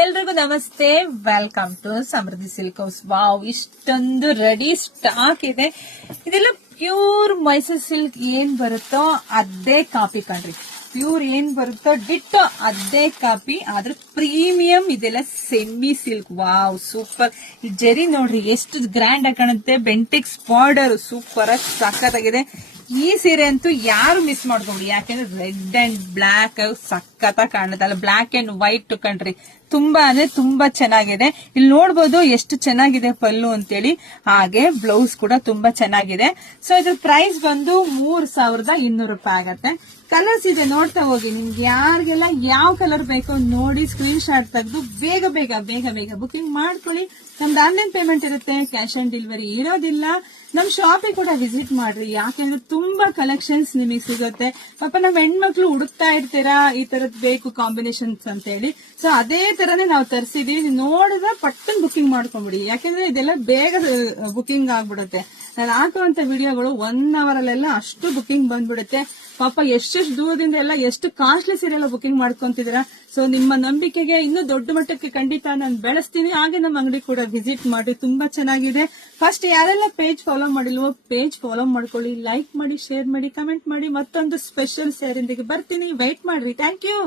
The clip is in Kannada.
ಎಲ್ರಿಗೂ ನಮಸ್ತೆ, welcome to Samruddhi silk house. Wow, ಇಷ್ಟೊಂದು ರೆಡಿ ಸ್ಟಾಕ್ ಇದೆ. ಇದೆಲ್ಲ ಪ್ಯೂರ್ ಮೈಸೂರ್ ಸಿಲ್ಕ್ ಏನ್ ಬರುತ್ತೋ ಅದೇ ಕಾಪಿ ಕಣ್ರಿ. ಪ್ಯೂರ್ ಏನ್ ಬರುತ್ತೋ ಡಿಟ್ಟೋ ಅದೇ ಕಾಪಿ, ಆದ್ರೆ ಪ್ರೀಮಿಯಂ. ಇದೆಲ್ಲ ಸೆಮಿ ಸಿಲ್ಕ್. Wow, super. ಈ ಜರಿ ನೋಡ್ರಿ ಎಷ್ಟು ಗ್ರ್ಯಾಂಡ್ ಆಗಿ ಕಾಣುತ್ತೆ. ಬೆಂಟಿಕ್ಸ್ ಬಾರ್ಡರ್ ಸೂಪರ್ ಆಗಿ ಸಖತ್ತಾಗಿದೆ. ಈ ಸೀರೆ ಅಂತೂ ಯಾರು ಮಿಸ್ ಮಾಡ್ಕೊಂಡ್ರಿ, ಯಾಕೆಂದ್ರೆ ರೆಡ್ ಅಂಡ್ ಬ್ಲಾಕ್ ಸಖತ್ತಾಗಿ ಕಾಣುತ್ತಲ್ಲ. ಬ್ಲಾಕ್ ಅಂಡ್ ವೈಟ್ ಕಣ್ರಿ, ತುಂಬಾ ಅಂದ್ರೆ ತುಂಬಾ ಚೆನ್ನಾಗಿದೆ. ಇಲ್ಲಿ ನೋಡ್ಬೋದು ಎಷ್ಟು ಚೆನ್ನಾಗಿದೆ ಪಲ್ಲು ಅಂತೇಳಿ. ಹಾಗೆ ಬ್ಲೌಸ್ ಕೂಡ ತುಂಬಾ ಚೆನ್ನಾಗಿದೆ. ಸೊ ಇದ್ರ ಪ್ರೈಸ್ ಬಂದು 3200 ರೂಪಾಯಿ ಆಗತ್ತೆ. ಕಲರ್ಸ್ ಇದೆ, ನೋಡ್ತಾ ಹೋಗಿ. ನಿಮ್ಗೆ ಯಾರಿಗೆಲ್ಲ ಯಾವ ಕಲರ್ ಬೇಕೋ ನೋಡಿ ಸ್ಕ್ರೀನ್ ಶಾಟ್ ತೆಗೆದು ಬೇಗ ಬೇಗ ಬೇಗ ಬೇಗ ಬುಕಿಂಗ್ ಮಾಡ್ಕೊಳ್ಳಿ. ನಮ್ದು ಆನ್ಲೈನ್ ಪೇಮೆಂಟ್ ಇರುತ್ತೆ, ಕ್ಯಾಶ್ ಆನ್ ಡೆಲಿವರಿ ಇರೋದಿಲ್ಲ. ನಮ್ ಶಾಪಿಗೆ ಕೂಡ ವಿಸಿಟ್ ಮಾಡ್ರಿ, ಯಾಕೆಂದ್ರೆ ತುಂಬಾ ಕಲೆಕ್ಷನ್ಸ್ ನಿಮಗೆ ಸಿಗುತ್ತೆ. ಪಾಪ ನಾವ್ ಹೆಣ್ಮಕ್ಳು ಹುಡುಕ್ತಾ ಇರ್ತೀರಾ ಈ ತರದ್ ಬೇಕು ಕಾಂಬಿನೇಷನ್ಸ್ ಅಂತ ಹೇಳಿ. ಸೊ ಅದೇ ತರನೇ ನಾವು ತರಿಸಿದೀವಿ. ನೋಡಿದ್ರೆ ಪಟ್ಟನ್ ಬುಕಿಂಗ್ ಮಾಡ್ಕೊಂಡ್ಬಿಡಿ, ಯಾಕೆಂದ್ರೆ ಇದೆಲ್ಲ ಬೇಗ ಬುಕಿಂಗ್ ಆಗ್ಬಿಡುತ್ತೆ. ನಾನು ಹಾಕುವಂತ ವಿಡಿಯೋಗಳು 1 hour ಅಲ್ಲೆಲ್ಲ ಅಷ್ಟು ಬುಕಿಂಗ್ ಬಂದ್ಬಿಡುತ್ತೆ. ಪಾಪ ಎಷ್ಟೆಷ್ಟು ದೂರದಿಂದ ಎಲ್ಲ ಎಷ್ಟು ಕಾಸ್ಟ್ಲಿ ಸೀರೆ ಎಲ್ಲ ಬುಕಿಂಗ್ ಮಾಡ್ಕೊಂತಿದ್ದೀರಾ. ಸೊ ನಿಮ್ಮ ನಂಬಿಕೆಗೆ ಇನ್ನೂ ದೊಡ್ಡ ಮಟ್ಟಕ್ಕೆ ಖಂಡಿತ ನಾನು ಬೆಳೆಸ್ತೀನಿ. ಹಾಗೆ ನಮ್ಮ ಅಂಗಡಿ ಕೂಡ ವಿಸಿಟ್ ಮಾಡಿ, ತುಂಬಾ ಚೆನ್ನಾಗಿದೆ. ಫಸ್ಟ್ ಯಾರೆಲ್ಲ ಪೇಜ್ ಫಾಲೋ ಮಾಡಿಲ್ವೋ ಪೇಜ್ ಫಾಲೋ ಮಾಡ್ಕೊಳ್ಳಿ, ಲೈಕ್ ಮಾಡಿ, ಶೇರ್ ಮಾಡಿ, ಕಮೆಂಟ್ ಮಾಡಿ. ಮತ್ತೊಂದು ಸ್ಪೆಷಲ್ ಸೇರಿಂದಿಗೆ ಬರ್ತೀನಿ, ವೈಟ್ ಮಾಡ್ರಿ. Thank you.